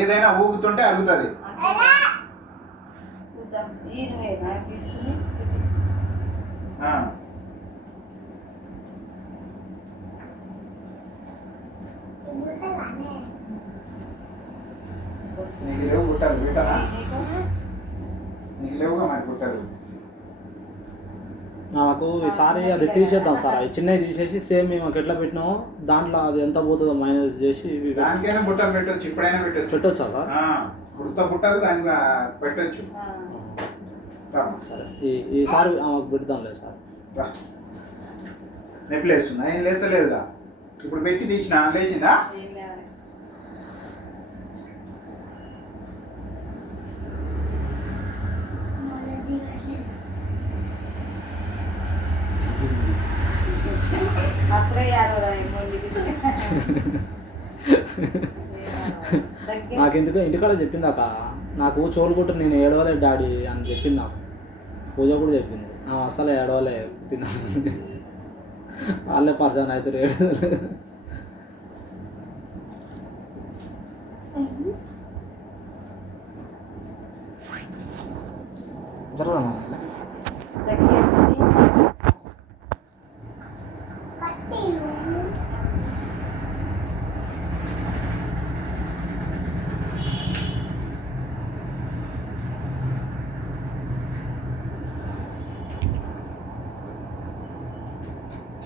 ఏదైనా ఊగుతుంటే అరుగుతుంది. నీకు లేవు గుట్టలు పెట్టనా? నీకు లేవుగా మరి గుట్టలు. నాకు ఈసారి అది తీసేద్దాం సార్. అవి చిన్నవి తీసేసి సేమ్ మేము ఎట్లా పెట్టినామో దాంట్లో అది ఎంత పోతుందో మైనస్ చేసి దానికైనా బుట్టలు పెట్టొచ్చు, ఇప్పుడైనా పెట్టొచ్చా సార్? ఉడత బుట్టలు దానికి పెట్టొచ్చు. సరే ఈసారి మాకు పెడదాంలే సార్. నొప్పి లేస్తుందా? ఏం లేస్తలేదుగా. ఇప్పుడు పెట్టి తీసిన లేచిందా? నాకెందుకు ఇంటికాడ చెప్పింది అక్క, నాకు చోలుకుంటూ నేను ఏడవలే డాడీ అని చెప్పింది. నాకు పూజ కూడా చెప్పింది. అసలు ఏడవలే తిన్నా, వాళ్ళే పర్సన్ అవుతారు ఏడవలే.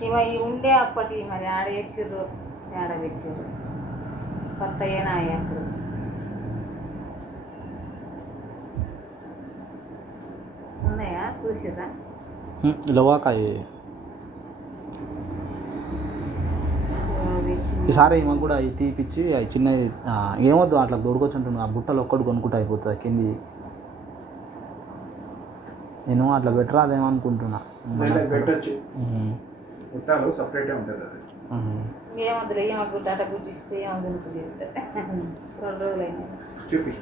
ఇవి ఉండే అప్పటి మరి ఆడేసిర్రు, ఆడబెట్టారు కొత్త ఏనాయి అప్పుడు. ఉన్నాయా చూసిర్రా? లవాకాయ ఈసారి ఏమో కూడా అవి తీపిచ్చి అవి చిన్నవి ఏమొద్దు అట్లా దొడుకొచ్చుంటున్నాను. ఆ బుట్టలు ఒక్కటి కొనుక్కుంటూ అయిపోతుంది కింది. నేను అట్లా పెట్టరాదేమో అనుకుంటున్నా. పెట్టచ్చు, గుట్టాలు సపరేటే ఉంటుంది. అది ఏమొద్దులే, ఏమో గుట్ట అట్లా గుట్టిస్తే ఏమో 2 రోజులైనా చూపి.